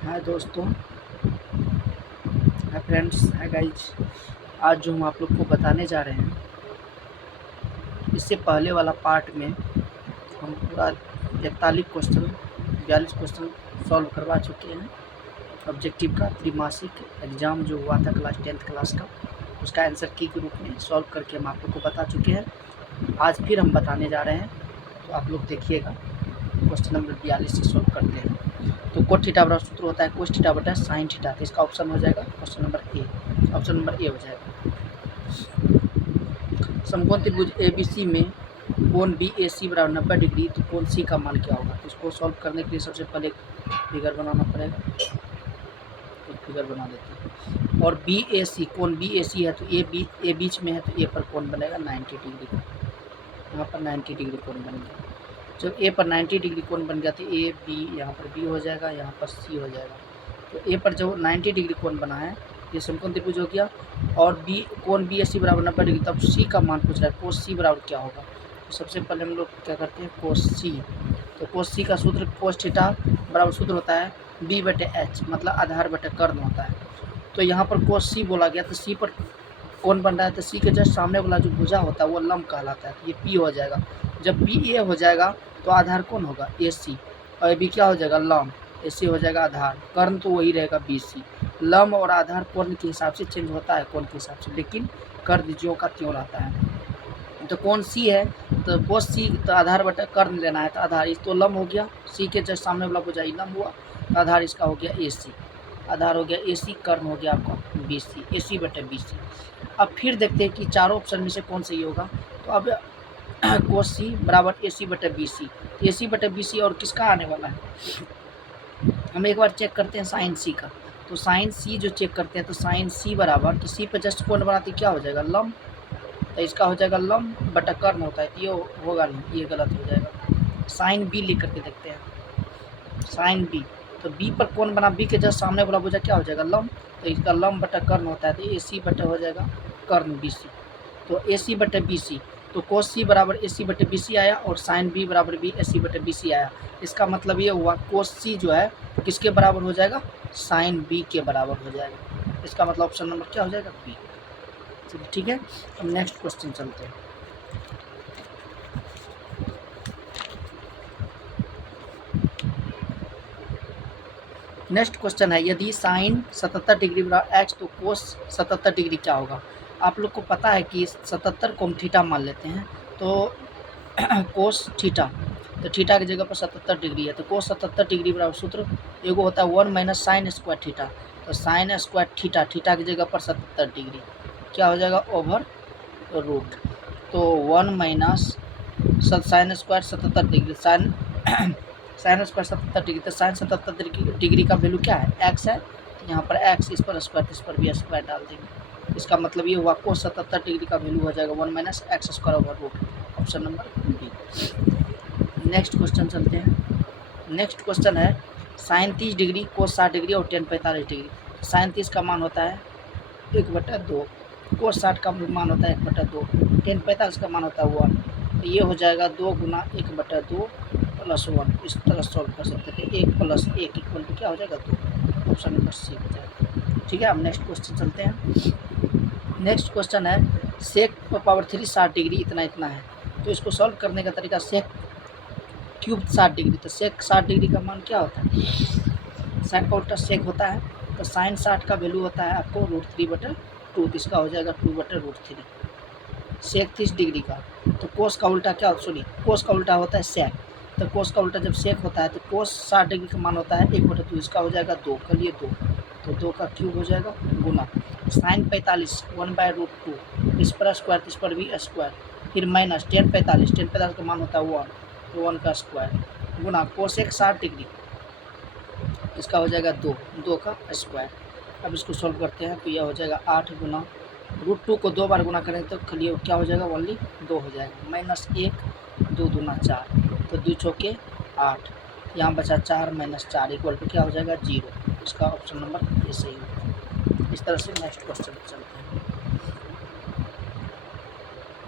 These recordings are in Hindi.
हाय दोस्तों, हाय फ्रेंड्स, हाय गाइज। आज जो हम आप लोग को बताने जा रहे हैं, इससे पहले वाला पार्ट में हम पूरा 42 क्वेश्चन सॉल्व करवा चुके हैं। ऑब्जेक्टिव का त्रिमासिक एग्ज़ाम जो हुआ था क्लास 10th क्लास का, उसका आंसर की के रूप में सॉल्व करके हम आप लोग को बता चुके हैं। आज फिर हम बताने जा रहे हैं, तो आप लोग देखिएगा। क्वेश्चन नंबर 42 से सॉल्व करते हैं। तो कोट थीटा बराबर सूत्र होता है कोस थीटा बटा साइन थीटा। तो इसका ऑप्शन हो जाएगा ऑप्शन नंबर ए हो जाएगा। समकोण त्रिभुज ABC में कोण BAC बराबर 90 डिग्री, तो कोण C का मान क्या होगा। तो इसको सॉल्व करने के लिए सबसे पहले एक फिगर बनाना पड़ेगा। एक फिगर बना देते हैं। और BAC कोण BAC है तो ए बीच में है, तो ए पर कोण बनेगा 90 डिग्री का। यहाँ पर 90 डिग्री कोण बन गया। जब ए पर 90 डिग्री कोण बन गया तो ए बी, यहाँ पर बी हो जाएगा, यहाँ पर सी हो जाएगा। तो ए पर जो 90 डिग्री कोण बना है ये समकोण त्रिभुज हो गया। और बी कोण BAC बराबर 90 डिग्री, तब सी का मान पूछ रहा है, कोस सी बराबर क्या होगा। तो सबसे पहले हम लोग क्या करते हैं, कोस सी। तो कोस सी का सूत्र कोस थीटा बराबर सूत्र होता है B/H, मतलब आधार बटे कर्ण होता है। तो यहाँ पर कोस सी बोला गया, तो सी पर कोण बन रहा है, तो सी के जस्ट सामने वाला जो भुजा होता है वो लंब कहलाता है। तो ये पी हो जाएगा। जब बी ए हो जाएगा तो आधार कौन होगा, AC, और बी क्या हो जाएगा, लंब। AC हो जाएगा आधार, कर्ण तो वही रहेगा BC। लंब और आधार कोण के हिसाब से चेंज होता है, कोण के हिसाब से, लेकिन कर्ण ज्यों का त्यों रहता है। तो कोण C है, तो कोस C, तो आधार बटा कर्ण लेना है, तो आधार इस तो लंब हो गया, C के जस्ट सामने वाला भुजा लंब हुआ, तो आधार इसका हो गया AC। आधार हो गया AC, कर्ण हो गया आपका BC, AC/BC। अब फिर देखते हैं कि चारों ऑप्शन में से कौन सही होगा। तो अब कोस सी बराबर AC/BC, तो AC/BC और किसका आने वाला है, हम एक बार चेक करते हैं साइन सी का। तो साइन सी जो चेक करते हैं, तो साइन सी बराबर, तो सी पर जस्ट कोण बनाते क्या हो जाएगा, लंब। तो इसका हो जाएगा लंब बटा कर्ण होता है, तो ये होगा नहीं, ये गलत हो जाएगा। साइन बी लिख करके देखते हैं, साइन बी। तो बी पर कोण बना, बी के जस्ट सामने वाला भुजा क्या हो जाएगा, लंब। तो इसका लंब बटा कर्ण होता है, तो AC बटा हो जाएगा कर्ण BC। तो AC/BC, तो कोस सी बराबर AC/BC आया, और साइन बी बराबर भी AC/BC आया। इसका मतलब ये हुआ कोस सी जो है किसके बराबर हो जाएगा, साइन बी के बराबर हो जाएगा। इसका मतलब ऑप्शन नंबर क्या हो जाएगा, बी। चलिए ठीक है, अब नेक्स्ट क्वेश्चन चलते हैं। नेक्स्ट क्वेश्चन है, यदि साइन 77 डिग्री बराबर x, तो कोस 77 डिग्री क्या होगा। आप लोग को पता है कि 77 को हम थीटा मान लेते हैं, तो कोस थीटा, तो थीटा की जगह पर 77 डिग्री है, तो कोस 77 डिग्री बराबर सूत्र एगो होता है 1 माइनस साइन स्क्वायर थीटा। तो साइन स्क्वायर थीटा, थीटा की जगह पर 77 डिग्री क्या हो जाएगा, ओवर रूट। तो 1 minus sine square 77 degree, sine square 77 degree, तो साइन 77 डिग्री का वैल्यू क्या है, एक्स है। तो यहाँ पर एक्स, इस पर स्क्वायर, इस पर भी स्क्वायर डाल देंगे। इसका मतलब ये हुआ कोस 77 डिग्री का वैल्यू हो जाएगा 1 minus x square over root, option number B. Next question चलते हैं। नेक्स्ट क्वेश्चन है, साइन 30 डिग्री, कोस 60 डिग्री और टेन 45 डिग्री। साइन 30 का मान होता है 1/2, कोस 60 का मान होता है 1/2, टेन 45 का मान होता है 1। तो ये हो जाएगा 2 गुना 1/2 प्लस 1। इस तरह सॉल्व कर सकते थे, 1 + 1 इक्वल टू क्या हो जाएगा, 2, ऑप्शन नंबर सी हो जाएगा। ठीक है, अब नेक्स्ट क्वेश्चन चलते हैं। नेक्स्ट क्वेश्चन है, सेक पावर 3 60 डिग्री इतना इतना है। तो इसको सॉल्व करने का तरीका, सेक क्यूब 60 डिग्री, तो सेक 60 डिग्री का मान क्या होता है, साइन का उल्टा सेक होता है। तो साइन 60 का वैल्यू होता है आपको √3/2, तो इसका हो जाएगा 2/√3। सेक 30 डिग्री का, तो कोस का उल्टा क्या, सॉरी, कोस का उल्टा होता है सेक। तो कोस का उल्टा जब सेक होता है, तो कोस 60 डिग्री का मान होता है 1/2, इसका हो जाएगा 2, कर लिए 2, तो 2 का क्यूब हो जाएगा गुना। साइन 45 1/√2, इस पर स्क्वायर, इस पर भी स्क्वायर, फिर माइनस टेन 45 का मान होता है 1, तो 1 का स्क्वायर गुना कोसेक 60 डिग्री, इसका हो जाएगा 2, 2 का स्क्वायर। अब इसको सॉल्व करते हैं, तो यह हो जाएगा 8 गुना √2 को 2 बार गुना करेंगे तो खाली क्या हो जाएगा, ओनली 2 हो जाएगा, माइनस 1, 2 दूना 4, तो 2 चौके 8, यहाँ बचा 4 माइनस 4 इक्वल टू क्या हो जाएगा, 0। इसका ऑप्शन नंबर ए सही होगा। इस तरह से नेक्स्ट क्वेश्चन चलते हैं।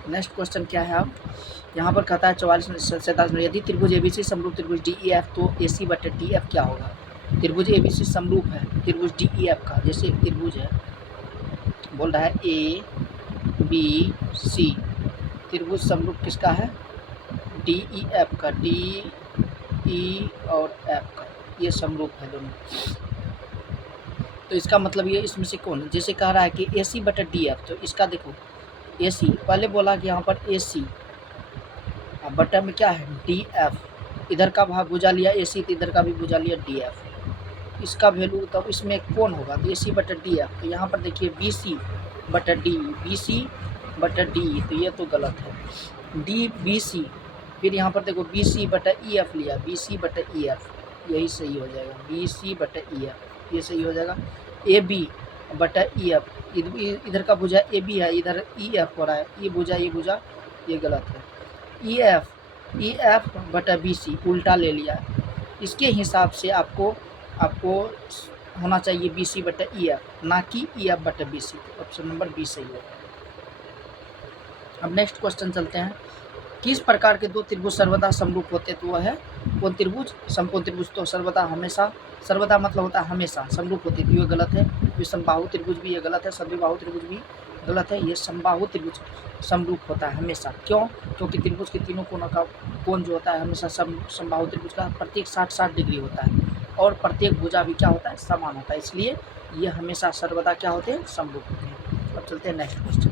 नेक्स्ट क्वेश्चन क्या है, अब यहाँ पर कहता है 44 47 में, यदि त्रिभुज ABC समरूप त्रिभुज DEF, तो AC/DF क्या होगा। त्रिभुज ABC समरूप है त्रिभुज DEF का। जैसे एक त्रिभुज है, बोल रहा है ABC, त्रिभुज समरूप किसका है? DEF का, DE और F का, ये समरूप है दोनों। तो इसका मतलब ये इसमें से कौन है? जैसे कह रहा है कि AC बटा DF, तो इसका देखो AC, पहले बोला कि यहाँ पर AC, अब बटा में क्या है DF, इधर का भाग भुजा लिया AC, तो इधर का भी भुजा लिया DF, इसका वैल्यू तब इसमें कौन होगा? तो AC बटा DF। तो यहाँ पर देखिए BC बटा D, BC बटा D, तो ये तो गलत है, DBC। फिर यहाँ पर देखो BC बटा EF लिया, BC बटा EF, यही सही हो जाएगा, BC बटा EF, ये सही हो जाएगा। AB बटा EF, इधर का भुजा AB है, इधर EF हो रहा है, ये भुजा ये गलत है। EF बटा BC उल्टा ले लिया, इसके हिसाब से आपको होना चाहिए BC बटा EF, ना कि EF बटा BC। ऑप्शन नंबर बी सही है। अब नेक्स्ट क्वेश्चन चलते हैं। किस प्रकार के दो त्रिभुज सर्वदा समरूप होते? तो वह है कौन त्रिभुज? समकोण त्रिभुज। तो सर्वदा मतलब होता है हमेशा समरूप होते, तो ये गलत है। ये समबाहु त्रिभुज भी ये गलत है, समद्विबाहु त्रिभुज भी गलत है। ये समबाहु त्रिभुज समरूप होता है हमेशा। क्यों? क्योंकि त्रिभुज के तीनों कोनों का कोण जो होता है हमेशा समबाहु त्रिभुज का प्रत्येक 60-60 डिग्री होता है, और प्रत्येक भुजा भी क्या होता है? समान होता है, इसलिए ये हमेशा सर्वदा क्या होते हैं? समरूप होते हैं। अब चलते हैं नेक्स्ट क्वेश्चन।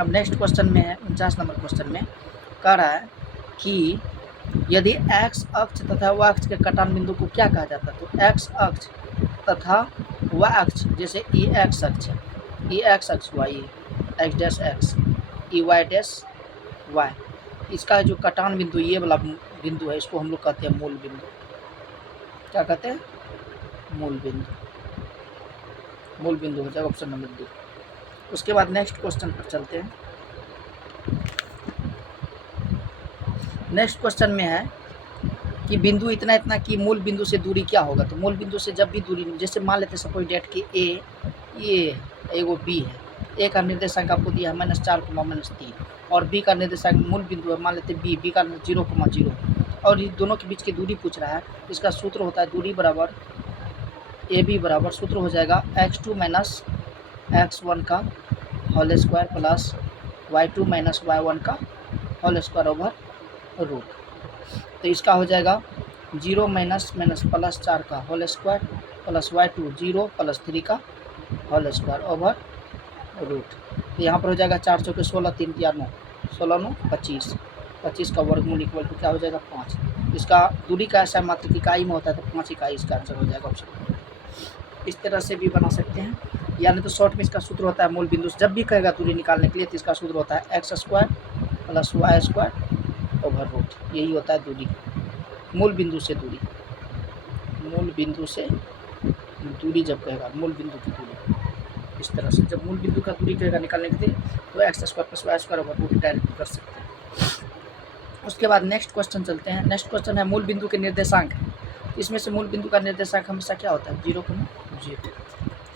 अब नेक्स्ट क्वेश्चन में है 49 नंबर क्वेश्चन में कह रहा है कि यदि x अक्ष तथा y अक्ष के कटान बिंदु को क्या कहा जाता है? तो x अक्ष तथा y अक्ष, जैसे ये x अक्ष है, ये x अक्ष y है, x डैश x, ये y डैश y, इसका जो कटान बिंदु ये वाला बिंदु है, इसको हम लोग कहते हैं मूल बिंदु। क्या कहते हैं? मूल बिंदु। मूल बिंदु हो जाएगा ऑप्शन नंबर डी। उसके बाद नेक्स्ट क्वेश्चन पर चलते हैं। नेक्स्ट क्वेश्चन में है कि बिंदु इतना इतना की मूल बिंदु से दूरी क्या होगा? तो मूल बिंदु से जब भी दूरी, जैसे मान लेते सपोज डेट कि ए एगो बी है, ए का निर्देशांक आपको दिया है -4, -3, और बी का निर्देशांक मूल बिंदु है, मान लेते बी का 0,0, और ये दोनों के बीच की दूरी पूछ रहा है। इसका सूत्र होता है दूरी बराबर AB बराबर, सूत्र हो जाएगा x2 माइनस x1 का whole square plus y2 minus y1 का होल स्क्वायर ओवर रूट। तो इसका हो जाएगा 0 माइनस प्लस 4 का whole square plus y2 0 plus 3 का होल स्क्वायर ओवर रूट। तो यहाँ पर हो जाएगा 4 चौके 16, 3 4 9, 16 9 25, 25 का वर्गमूल इक्वल टू क्या हो जाएगा? 5। इसका दूरी का ऐसा मात्रक इकाई में होता है, तो 5 इकाई इसका आंसर हो जाएगा ऑप्शन। इस तरह से भी बना सकते हैं, यानी तो शॉर्ट में इसका सूत्र होता है मूल बिंदु से जब भी कहेगा दूरी निकालने के लिए, तो इसका सूत्र होता है x square plus y square over root. यही होता है दूरी, मूल बिंदु से दूरी। मूल बिंदु से दूरी जब कहेगा, मूल बिंदु की दूरी, इस तरह से जब मूल बिंदु का दूरी कहेगा निकालने के लिए, तो x square plus y square over root direct कर सकते हैं। उसके बाद नेक्स्ट क्वेश्चन चलते हैं। नेक्स्ट क्वेश्चन है मूल बिंदु के निर्देशांक है। इसमें से मूल बिंदु का निर्देशांक हमेशा क्या होता है? 0,0।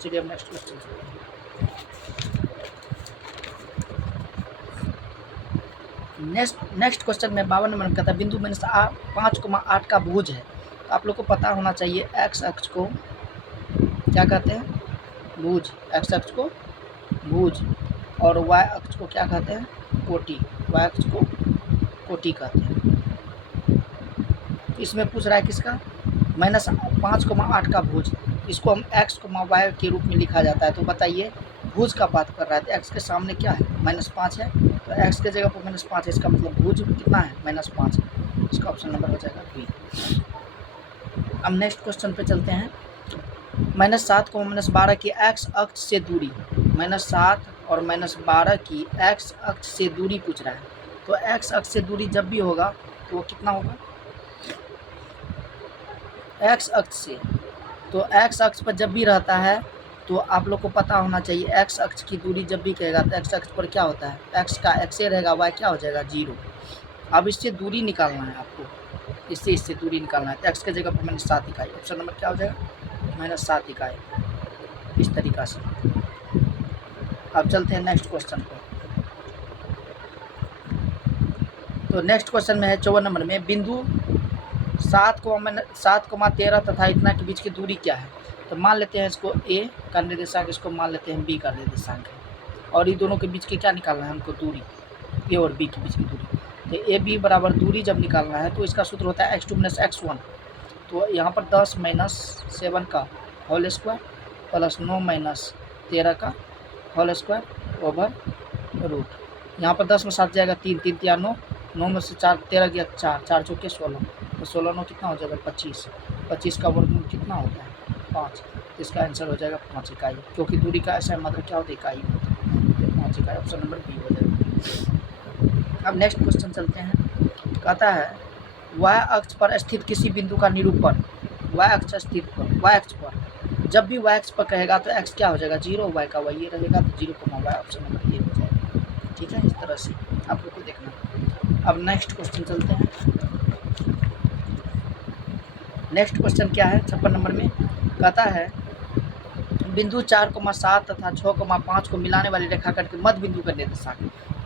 चलिए अब नेक्स्ट क्वेश्चन चलते हैं। नेक्स्ट क्वेश्चन में 52 नंबर का था बिंदु -5,8 का भुज है। तो आप लोग को पता होना चाहिए x अक्ष को क्या कहते हैं? भुज। x अक्ष को भुज, और y अक्ष को क्या कहते हैं? कोटि। y अक्ष को कोटि कहते हैं। इसमें पूछ रहा है किसका? -5,8 का भुज। इसको हम x, y के रूप में लिखा जाता है। तो बताइए भुज का बात कर रहा है, तो x के सामने क्या है? -5 है, तो x के जगह पर -5 है, इसका मतलब भुज कितना है? -5 है। इसका ऑप्शन नंबर हो जाएगा बी। अब नेक्स्ट क्वेश्चन पे चलते हैं। -7 को -12 की x अक्ष से दूरी, -7 और -12 की x अक्ष से दूरी पूछ रहा है। तो x अक्ष से दूरी जब भी होगा तो वो कितना होगा? x अक्ष से, तो x अक्ष पर जब भी रहता है तो आप लोग को पता होना चाहिए x अक्ष की दूरी जब भी कहेगा तो x अक्ष पर क्या होता है? x का x से रहेगा, y क्या हो जाएगा? 0। अब इससे दूरी निकालना है आपको, इससे दूरी निकालना है। तो x के जगह पर -7 इकाई, ऑप्शन नंबर क्या हो जाएगा? -7 इकाई। इस तरीक़ा से। अब चलते हैं नेक्स्ट क्वेश्चन पर। तो नेक्स्ट क्वेश्चन में है 54 नंबर में, बिंदु 7,13 तथा इतना के बीच की दूरी क्या है। तो मान लेते हैं इसको ए का निर्देशांक, इसको मान लेते हैं बी का निर्देशांक है, और ये दोनों के बीच की क्या निकालना है हमको, दूरी, ए और बी के बीच की दूरी। तो ए बी बराबर दूरी जब निकालना है तो इसका सूत्र होता है x2 - x1। तो यहाँ पर 10 - 7 का होल स्क्वायर प्लस 9 - 13 का होल स्क्वायर ओवर रूट। यहाँ पर 10 में 7 जाएगा 3, 3 या 9, 9 में से 4 13 गया 4, 4 चौके 16, तो 16 9 कितना हो जाएगा 25, 25 का वर्गमूल कितना होता है 5। तो इसका आंसर हो जाएगा 5 इकाई, क्योंकि दूरी का ऐसा मतलब क्या होता है, इकाई होता है। तो 5 इकाई, ऑप्शन नंबर बी हो जाएगा। अब नेक्स्ट क्वेश्चन चलते हैं। कहता है y अक्ष पर स्थित किसी बिंदु का निरूपण, y अक्ष स्थित पर, y अक्ष पर जब भी y अक्ष पर कहेगा तो x क्या हो जाएगा 0, y का y ये रहेगा, तो 0, y, ऑप्शन नंबर ए हो जाएगा। ठीक है, इस तरह से आप लोग को देखना। अब नेक्स्ट क्वेश्चन चलते हैं। नेक्स्ट क्वेश्चन क्या है 56 नंबर में, कहता है बिंदु 4,7 तथा 6,5 को मिलाने वाली रेखाखंड के मध्य बिंदु का निर्देशांक।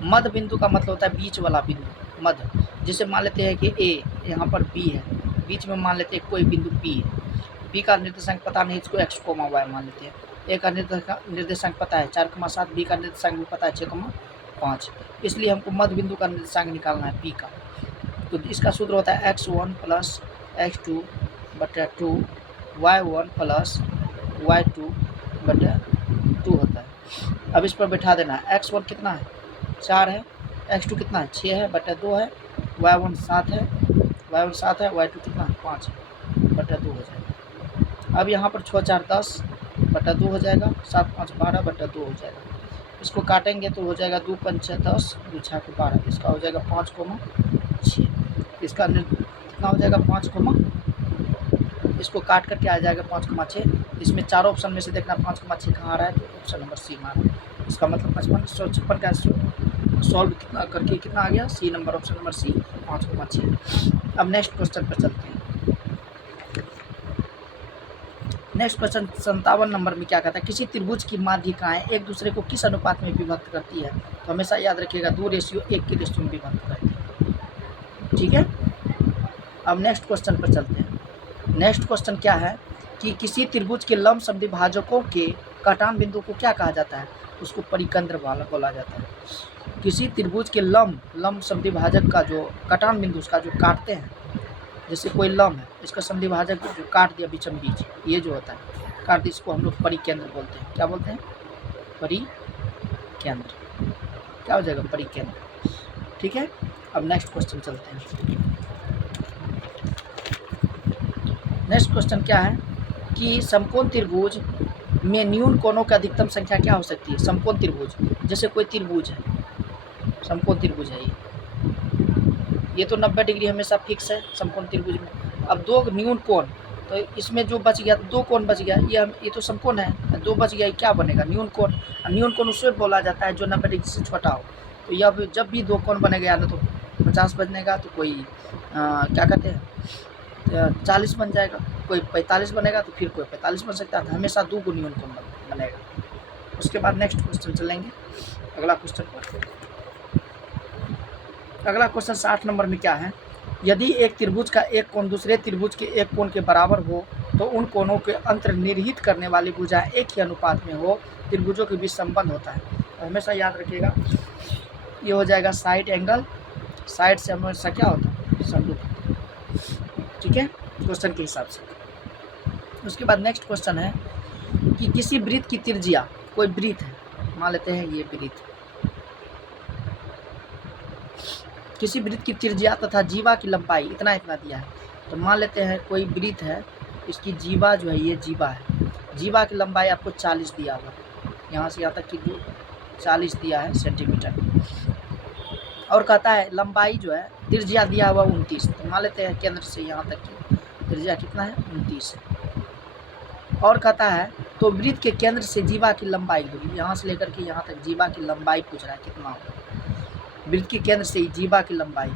मध्य बिंदु का मतलब होता है बीच वाला बिंदु, मध्य। जैसे मान लेते हैं कि ए, यहाँ पर बी है, बीच में मान लेते हैं कोई बिंदु बी है, बी का निर्देशांक पता नहीं, इसको x, y मान लेते हैं। ए का निर्देशांक पता है 4,7, बी का निर्देशांक भी पता है 6,5, इसलिए हमको मध्य बिंदु का निर्देशांक निकालना है पी का। तो इसका सूत्र होता है x1 + x2 बटा 2, y1 + y2 बटा 2 होता है। अब इस पर बैठा देना है, x1 कितना है 4 है, x2 कितना है 6 है बटा 2 है, y1 7 है, y2 कितना है 5 है बटा 2 हो जाएगा। अब यहाँ पर 6 4 10 बटा 2 हो जाएगा, 7 5 12 बटा 2 हो जाएगा। इसको काटेंगे तो हो जाएगा 2 5 6 10, 2 6 12, इसका हो जाएगा 5,6। इसका कितना हो जाएगा 5, इसको काट करके आ जाएगा 5,6। इसमें चारों ऑप्शन में से देखना 5,6 कहाँ आ रहा है, तो ऑप्शन नंबर सी में आ रहा है। इसका मतलब 55 का सॉल्व कितना करके कितना आ गया, C number, option number C 5,6। अब नेक्स्ट क्वेश्चन पर चलते हैं। नेक्स्ट क्वेश्चन 57 नंबर में क्या कहता है, किसी त्रिभुज की माध्यिकाएं एक दूसरे को किस अनुपात में विभक्त करती है। तो हमेशा याद रखिएगा 2:1 के रेशियो में विभक्त करती है। ठीक है, अब नेक्स्ट क्वेश्चन पर चलते हैं। नेक्स्ट क्वेश्चन क्या है कि किसी त्रिभुज के लंब समद्विभाजकों के काटान बिंदु को क्या कहा जाता है, उसको परिकेंद्र वाला बोला जाता है। किसी त्रिभुज के लंब समद्विभाजक का जो काटान बिंदु, उसका जो काटते हैं, जैसे कोई लंब है, इसका समद्विभाजक जो काट दिया बीचम बीच, ये जो होता है काट दिया, इसको हम लोग परिकेंद्र बोलते हैं। क्या बोलते हैं, परिकेंद्र। क्या हो जाएगा, परिकेंद्र। ठीक है, अब नेक्स्ट क्वेश्चन चलते हैं। नेक्स्ट क्वेश्चन क्या है कि समकोण त्रिभुज में न्यून कोणों की अधिकतम संख्या क्या हो सकती है। समकोण त्रिभुज, जैसे कोई त्रिभुज है, समकोण त्रिभुज है ये तो 90 डिग्री हमेशा फिक्स है समकोण त्रिभुज में। अब 2 न्यून कोण, तो इसमें जो बच गया 2 कोण बच गया, ये तो समकोण है, 2 बच गया, क्या बनेगा, न्यून कोण। न्यून कोण उसमें बोला जाता है जो 90 डिग्री से छोटा हो। तो यह जब भी 2 कोण बनेगा ना तो 50 बनेगा, तो कोई क्या कहते हैं 40 बन जाएगा, कोई 45 बनेगा, तो फिर कोई 45 बन सकता है। हमेशा 2 को न्यून कोण बनेगा। उसके बाद नेक्स्ट क्वेश्चन चलेंगे अगला क्वेश्चन पर। अगला क्वेश्चन 60 नंबर में क्या है, यदि एक त्रिभुज का एक कोण दूसरे त्रिभुज के एक कोण के बराबर हो तो उन कोणों के अंतर्निहित करने वाली भुजाएं एक ही अनुपात में हो, त्रिभुजों के बीच संबंध होता है। तो हमेशा याद रखिएगा ये हो जाएगा साइड एंगल, साइड से हमेशा क्या होता है, समरूप। ठीक है, क्वेश्चन के हिसाब से। उसके बाद नेक्स्ट क्वेश्चन है कि किसी वृत्त की त्रिज्या, कोई वृत्त है, मान लेते हैं ये वृत्त, किसी वृत्त की त्रिज्या तथा जीवा की लंबाई इतना इतना दिया है। तो मान लेते हैं कोई वृत्त है, इसकी जीवा जो है ये जीवा है, जीवा की लंबाई आपको 40 दिया हुआ, यहाँ से यहाँ तक की 40 दिया है सेंटीमीटर, और कहता है लंबाई जो है त्रिज्या दिया हुआ 29। तो मान लेते हैं केंद्र से यहाँ तक की त्रिज्या कितना है 29 है। और कहता है तो वृत्त के केंद्र से जीवा की लंबाई, यहाँ से लेकर के यहाँ तक जीवा की लंबाई पूछ रहा है कितना होगा, वृत्त के केंद्र से जीवा की लंबाई।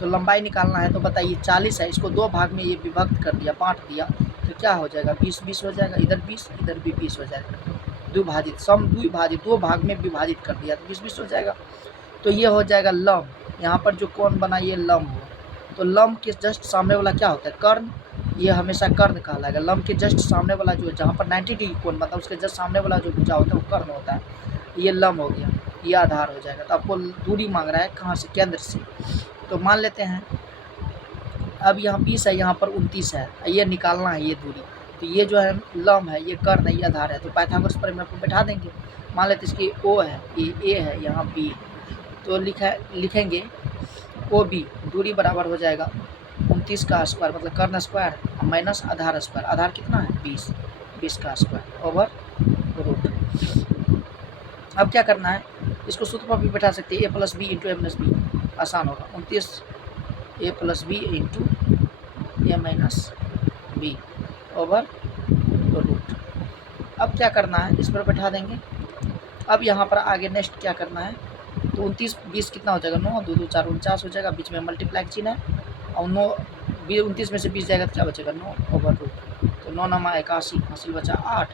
तो लंबाई निकालना है, तो बताइए 40 है, इसको 2 भाग में ये विभक्त कर दिया, बांट दिया, तो क्या हो जाएगा 20-20 हो जाएगा, इधर 20 इधर भी 20 हो जाएगा, द्विभाजित 2 भाग में विभाजित कर दिया तो 20-20 हो जाएगा। तो ये हो जाएगा लंब, यहाँ पर जो कोण बना ये लंब हुआ, तो लंब के जस्ट सामने वाला क्या होता है? कर्ण। ये हमेशा कर्ण कहलाएगा। लंब के जस्ट सामने वाला जो जहाँ पर 90 डिग्री कोण बनता है उसके जस्ट सामने वाला जो भुजा होता है वो कर्ण होता है। ये लंब हो गया, ये आधार हो जाएगा। तो आपको दूरी मांग रहा है कहाँ से? केंद्र से। तो मान लेते हैं अब यहाँ 20 है, यहाँ पर 29 है, ये निकालना है ये दूरी। तो ये जो है लंब है, ये कर्ण है, ये आधार है, तो पाइथागोरस प्रमेय को बैठा देंगे। मान लेते इसकी ओ है, ये ए है, यहाँ बी, तो लिखेंगे ओ बी, दूरी बराबर हो जाएगा 29 का स्क्वायर मतलब कर्ण स्क्वायर माइनस आधार स्क्वायर। आधार कितना है? 20 का स्क्वायर ओवर रूट। अब क्या करना है? इसको सूत्र पर भी बैठा सकते हैं, ए प्लस बी इंटू ए माइनस बी, आसान होगा। 29 ए प्लस बी इंटू ए माइनस बी ओवर रूट। अब क्या करना है? इस पर बैठा देंगे। अब यहाँ पर आगे नेक्स्ट क्या करना है? तो 29 20 कितना हो जाएगा? 9 2 2 4 49 हो जाएगा, बीच में मल्टीप्लाई का चिन्ह है, और 9 29 में से 20 जाएगा तो क्या बचेगा? 9 ओवर रूट। तो 9 9 81, हासिल बचा 8,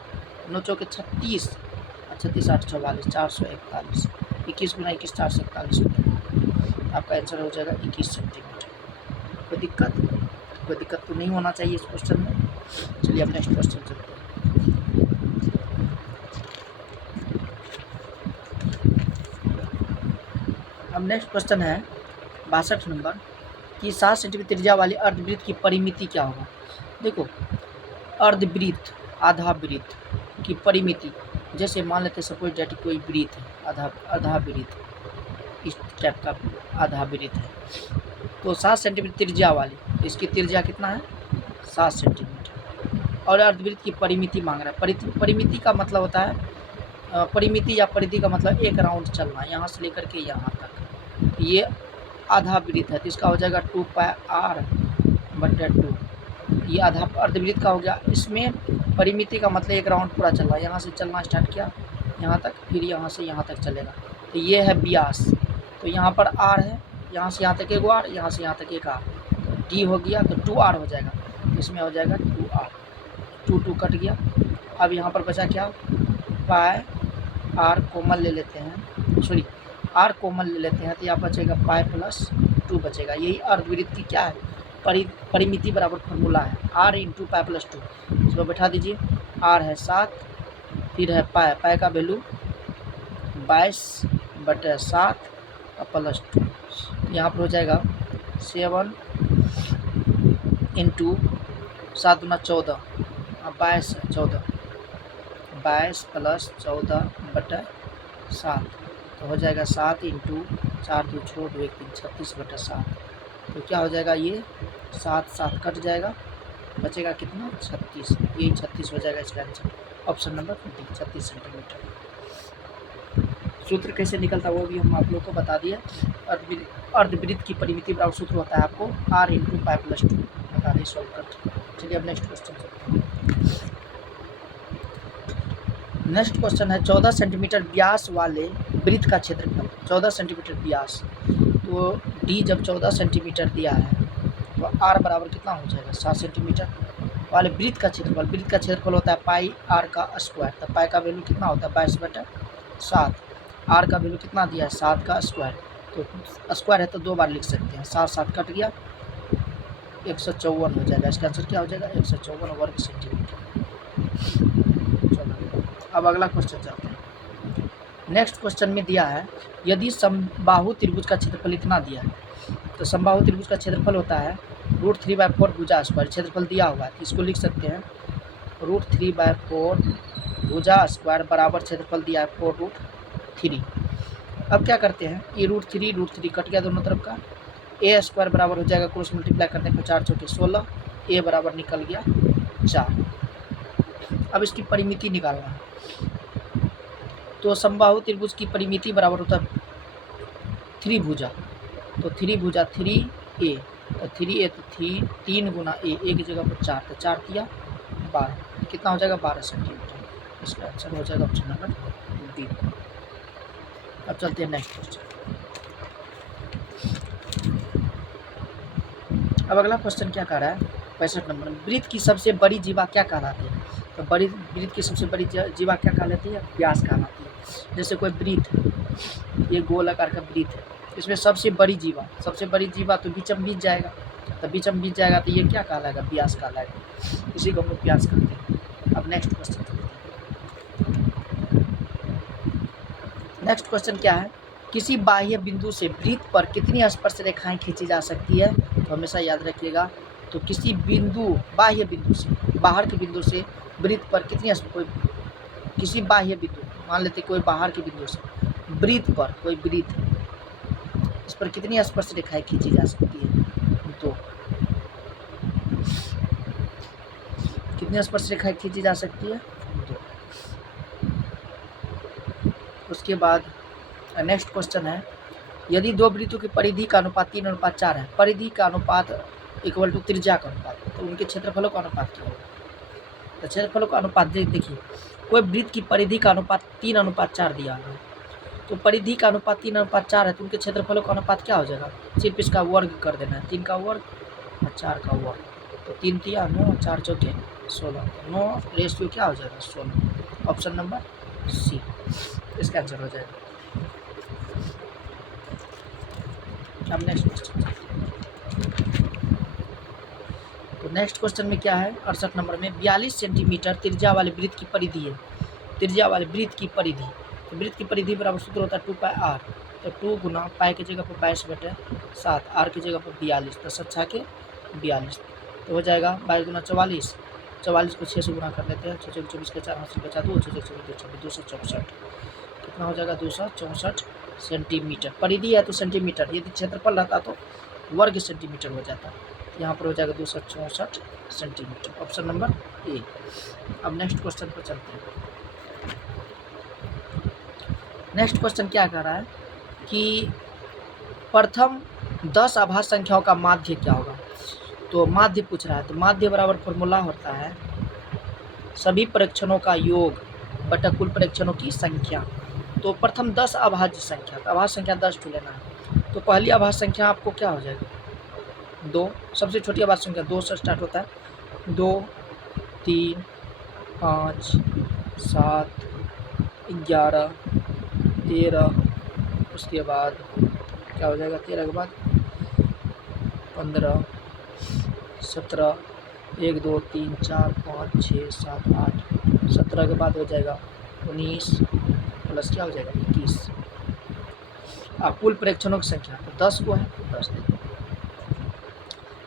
9 चौके 36, 36 8 44, 441, 21 गुना 21 441 होता। आपका आंसर हो जाएगा 21 सेंटीमीटर। कोई दिक्कत तो नहीं होना चाहिए इस क्वेश्चन में। चलिए अब नेक्स्ट क्वेश्चन चलते हैं। अब नेक्स्ट क्वेश्चन है 62 नंबर कि 7 सेंटीमीटर त्रिज्या वाली अर्धवृत्त की परिमिति क्या होगा? देखो, अर्धवृत्त आधा वृत्त की परिमिति, जैसे मान लेते सपोज डेट कोई वृत्त है, आधा वृत्त, इस टाइप का आधा वृत्त है, तो 7 सेंटीमीटर त्रिज्या वाली, तो इसकी त्रिज्या कितना है? 7 सेंटीमीटर। और अर्धवृत्त की परिमिति मांग रहा है। परिमिति का मतलब होता है परिमिति या परिधि का मतलब एक राउंड चलना, यहाँ से लेकर के यहाँ तक। ये आधा वृत्त है तो इसका हो जाएगा 2 पाई r/2। ये आधा अर्धवृत्त का हो गया। इसमें परिमिति का मतलब एक राउंड पूरा चल रहा है, यहाँ से चलना स्टार्ट किया यहाँ तक, फिर यहाँ से यहाँ तक चलेगा। तो ये है व्यास, तो यहाँ पर r है, यहाँ से यहाँ तक एक r, यहाँ से यहाँ तक एक r, तो d हो गया, तो 2r हो जाएगा। तो इसमें हो जाएगा 2r, 2 कट गया। अब यहाँ पर बचा क्या? पाई r कॉमन ले लेते हैं, सॉरी r कॉमन ले लेते हैं, तो यहाँ बचेगा पाई प्लस 2 बचेगा। यही अर्धवृत्त की क्या है? परिमिति बराबर फॉर्मूला है, r इंटू पाई प्लस 2। इसको बैठा दीजिए। r है 7, फिर है पाई का वैल्यू 22/7 प्लस 2, यहाँ पर हो जाएगा 7 इंटू 7 दूना 14, 22 है 14, 22 प्लस 14/7, तो हो जाएगा 7 इंटू 4 2 छोड़ 2 1 3 36/7। तो क्या हो जाएगा? ये 7 7 कट जाएगा, बचेगा कितना? 36। यही 36 हो जाएगा इसका आंसर, ऑप्शन नंबर 36 सेंटीमीटर। सूत्र कैसे निकलता वो भी हम आप लोग को बता दिए। अर्धवृत्त की परिमिति बराबर सूत्र होता है आपको r इंटू पाई प्लस 2, बता दें सॉल्व कर। चलिए अब नेक्स्ट क्वेश्चन चलते हैं। नेक्स्ट क्वेश्चन है 14 सेंटीमीटर व्यास वाले वृत्त का क्षेत्रफल। 14 सेंटीमीटर व्यास, तो d जब 14 सेंटीमीटर दिया है तो r बराबर कितना हो जाएगा? 7 सेंटीमीटर वाले वृत्त का क्षेत्रफल। वृत्त का क्षेत्रफल होता है पाई r का स्क्वायर, तो पाई का वैल्यू कितना होता है? 22/7। r का वैल्यू कितना दिया है? 7 का स्क्वायर, तो स्क्वायर है तो 2 बार लिख सकते हैं, 7 7 कट गया, 154 हो जाएगा। इसका आंसर क्या हो जाएगा? 154 वर्ग सेंटीमीटर। अब अगला क्वेश्चन चलते हैं। नेक्स्ट क्वेश्चन में दिया है यदि समबाहु त्रिभुज का क्षेत्रफल इतना दिया है, तो समबाहु त्रिभुज का क्षेत्रफल होता है √3/4 भुजा स्क्वायर। क्षेत्रफल दिया हुआ है तो इसको लिख सकते हैं √3/4 भुजा स्क्वायर बराबर क्षेत्रफल दिया है 4√3। अब क्या करते हैं? ये √3 कट गया दोनों तरफ का, a स्क्वायर बराबर हो जाएगा, क्रॉस मल्टीप्लाई करने पर 4 चौके 16, a बराबर निकल गया 4। अब इसकी परिमिति निकालना है, तो समबाहु त्रिभुज की परिमिति बराबर होता है 3 भुजा, तो 3 भुजा 3a, तो 3a तो 3 गुना a, a की जगह पर 4, तो 4 किया 12, कितना हो जाएगा? 12 सेंटीमीटर। इसका आंसर हो जाएगा ऑप्शन नंबर बी। अब चलते हैं नेक्स्ट क्वेश्चन। अब अगला क्वेश्चन क्या कह रहा है? 65 नंबर, वृत्त की सबसे बड़ी जीवा क्या कहलाती है? तो वृत्त की सबसे बड़ी जीवा क्या कहलाती है? व्यास कहलाती है। जैसे कोई वृत्त है, ये गोल आकार का वृत्त है, इसमें सबसे बड़ी जीवा तो बीचम बीच जाएगा, तो बीचम बीच जाएगा तो ये क्या कहलाएगा, व्यास कहलाएगा। इसी को हम लोग व्यास करते हैं। अब नेक्स्ट क्वेश्चन, नेक्स्ट क्वेश्चन क्या है, किसी बाह्य बिंदु से वृत्त पर कितनी स्पर्श रेखाएं खींची जा सकती है, तो हमेशा याद रखिएगा। तो किसी बिंदु, बाह्य बिंदु से, बाहर के बिंदु से वृत्त पर कितनी किसी बाह्य बिंदु, मान लेते कोई बाहर के बिंदु से वृत्त पर, कोई वृत्त, इस पर कितनी स्पर्श रेखाएं खींची जा सकती है, तो कितनी स्पर्श रेखाएं खींची जा सकती है, तो उसके बाद नेक्स्ट क्वेश्चन है, यदि दो वृत्तों की परिधि का अनुपात 3:4 है, परिधि का अनुपात इक्वल टू त्रिज्या का अनुपात, तो उनके क्षेत्रफलों का अनुपात क्या होगा। तो क्षेत्रफलों का अनुपात देखिए, कोई वृत्त की परिधि का अनुपात 3:4 दिया हुआ है, तो परिधि का अनुपात 3:4 है, तो उनके क्षेत्रफलों का अनुपात क्या हो जाएगा, सिर्फ इसका वर्ग कर देना है, 3 का वर्ग और 4 का वर्ग, तो 3 3 9, 4 चौके 16, 9 रेशियो क्या हो जाएगा 16। ऑप्शन नंबर सी इसका आंसर हो जाएगा। अब नेक्स्ट क्वेश्चन, तो नेक्स्ट क्वेश्चन में क्या है, 68 नंबर में 42 सेंटीमीटर त्रिज्या वाले वृत्त की परिधि है, त्रिज्या वाले वृत्त की परिधि, तो वृत्त की परिधि बराबर सूत्र होता है 2πr, तो 2 गुना पाई की जगह पर 22/7, आर की जगह पर 42, तो 7 के 42, तो हो जाएगा 22 गुना 44, 44 को 6 से गुना कर लेते हैं, 6 24 के 4 हाथ से बचा 2, 6 264, कितना हो जाएगा 264 सेंटीमीटर। परिधि है तो सेंटीमीटर, यदि क्षेत्रफल रहता तो वर्ग सेंटीमीटर हो जाता, यहाँ पर हो जाएगा 264 सेंटीमीटर। Option number A. अब नेक्स्ट क्वेश्चन पर चलते हैं। नेक्स्ट क्वेश्चन क्या कह रहा है कि प्रथम 10 आभाज्य संख्याओं का माध्य क्या होगा, तो माध्य पूछ रहा है, तो माध्य बराबर फॉर्मूला होता है सभी परीक्षणों का योग बटा कुल परीक्षणों की संख्या। तो प्रथम 10 अभाज्य संख्या, तो अभाज्य संख्या 10 ठो लेना है, तो पहली अभाज्य संख्या आपको क्या हो जाएगी 2, सबसे छोटी अभाज्य संख्या 2 से स्टार्ट होता है, 2 3 5 7 11 13, उसके बाद क्या हो जाएगा 13 के बाद 15 17 1 2 3 4 5 6 7 8, 17 के बाद हो जाएगा 19 प्लस क्या हो जाएगा 21। कुल परीक्षणों की संख्या तो 10 को है, 10 देखो।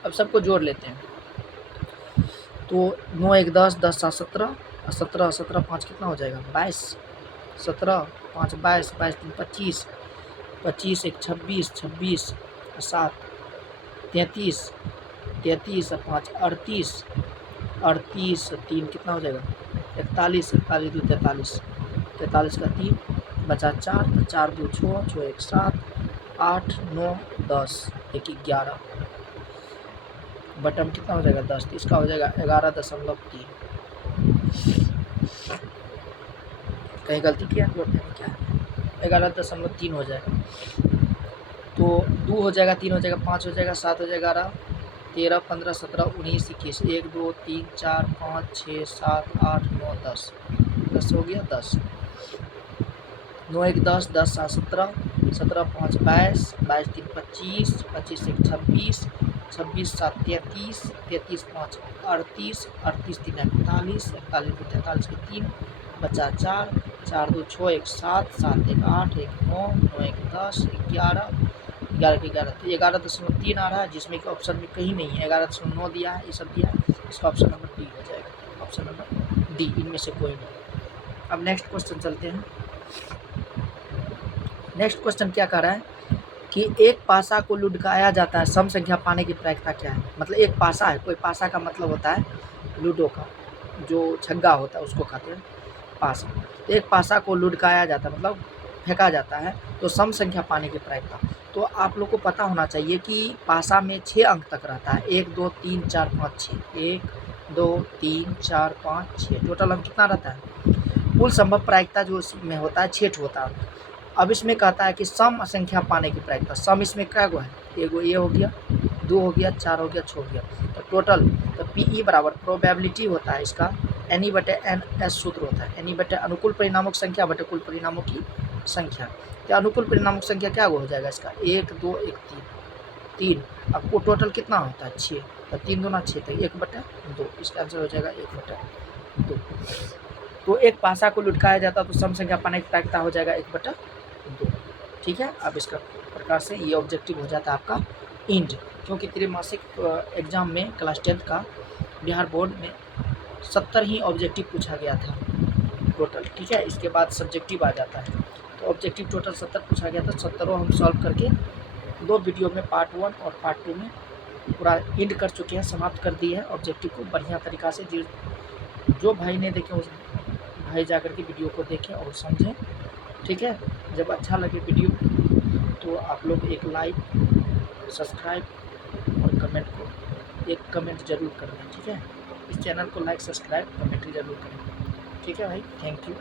अब सबको जोड़ लेते हैं, तो 9 1 10, 10 7 17, 17 17 5 कितना हो जाएगा 22, 17 5 22, 22 3 25, 25 1 26, 26 7 33, 33 5 38, 38 3 कितना हो जाएगा 41, 41 2 43, 43 का 3 बचा 4, 4 2 6, 6 1 7, 8 9 10 1 11, बटन कितना हो जाएगा 10, तो इसका हो जाएगा 11.3। कहीं गलती किया तो क्या 11.3 हो जाएगा, तो 2 हो जाएगा, 3 हो जाएगा, 5 हो जाएगा, 7 हो जाएगा, 11 13 15 17 19 21, 1 2 3 4 5 6 7 8 9 10, 10 हो गया 10, 9 1 10, 10 7 17, 17 5 22, 22 3 25, 25 1 26, 26 7 33, 33 5 38, 38 3 41, 41 2 43 के 3 बचा 4, 4 2 6 1 7, 7 1 8, 1 9, 9 1 10, 11, 11 के 11, तो 11.3 आ रहा है, जिसमें कि ऑप्शन में कहीं नहीं है, 11.9 दिया है, ये सब दिया है, इसका ऑप्शन नंबर डी हो जाएगा, ऑप्शन नंबर डी, इनमें से कोई नहीं। अब नेक्स्ट क्वेश्चन चलते हैं। नेक्स्ट क्वेश्चन क्या कह रहा है कि एक पासा को लुढ़काया जाता है, सम संख्या पाने की प्रायिकता क्या है। मतलब एक पासा है, कोई पासा का मतलब होता है लूडो का जो छग्गा होता है उसको कहते हैं पासा। एक पासा को लुढ़काया जाता है मतलब फेंका जाता है, तो सम संख्या पाने की प्रायिकता। तो आप लोग को पता होना चाहिए कि पासा में 6 अंक तक रहता है, 1 2 3 4 5 6, 1 2 3 4 5 6, टोटल अंक कितना रहता है। कुल संभव प्रायिकता जो इसमें होता है 6 होता है। अब इसमें कहता है कि सम संख्या पाने की प्रायिकता, सम इसमें क्या गो है, एगो ये हो गया, 2 हो गया, 4 हो गया, 6 हो गया, तो टोटल, तो पीई बराबर प्रोबेबिलिटी होता है इसका NE/NS सूत्र होता है, NE/, अनुकूल परिणामों की संख्या बटे कुल परिणामों की संख्या। तो अनुकूल परिणामक संख्या क्या हो जाएगा इसका 1 2 1 3 3। आपको टोटल कितना होता है 6, तो 3 दूना 6, तो 1/2। इसका आंसर हो जाएगा 1/2। तो एक पासा को लुढ़काया जाता तो सम संख्या पाने की प्रायिकता हो जाएगा 1/2। ठीक है, अब इसका प्रकार से ये ऑब्जेक्टिव हो जाता है आपका इंड, क्योंकि त्रैमासिक एग्जाम में क्लास 10th का बिहार बोर्ड में 70 ही ऑब्जेक्टिव पूछा गया था टोटल। ठीक है, इसके बाद सब्जेक्टिव आ जाता है, तो ऑब्जेक्टिव टोटल 70 पूछा गया था। 70 हम सॉल्व करके 2 वीडियो में पार्ट 1 और पार्ट 2 में पूरा एंड कर चुके हैं, समाप्त कर दिए हैं ऑब्जेक्टिव को बढ़िया तरीक़ा से। जो भाई ने देखे उस भाई जा कर के वीडियो को देखें और समझें। ठीक है, जब अच्छा लगे वीडियो तो आप लोग एक लाइक, सब्सक्राइब और एक कमेंट ज़रूर कर दें। ठीक है, इस चैनल को लाइक, सब्सक्राइब, कमेंट ज़रूर करें। ठीक है भाई, थैंक यू।